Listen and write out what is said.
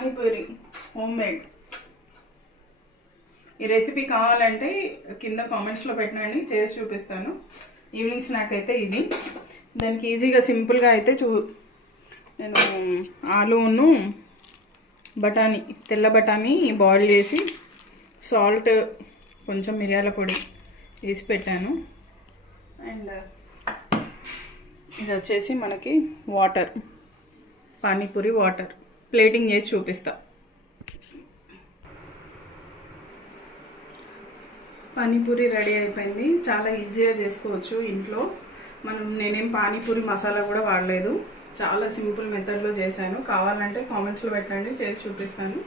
Panipuri home made. ఈ recipe కావాలంటే కింద కామెంట్స్లో పెట్టండి, చేసి చూపిస్తాను. ఈవినింగ్ స్నాక్ అయితే ఇది. దానికి ఈజీగా సింపుల్గా అయితే నేను ఆలూను బఠానీ, తెల్ల బఠానీ బాయిల్ చేసి సాల్ట్ కొంచెం మిరియాల పొడి వేసి పెట్టాను. అండ్ ఇది వచ్చేసి మనకి వాటర్, పానీపూరి వాటర్ ప్లేటింగ్ చేసి చూపిస్తా. పానీపూరి రెడీ అయిపోయింది. చాలా ఈజీగా చేసుకోవచ్చు ఇంట్లో. నేనేం పానీపూరి మసాలా కూడా వాడలేదు, చాలా సింపుల్ మెథడ్లో చేశాను. కావాలంటే కామెంట్స్లో పెట్టండి, చేసి చూపిస్తాను.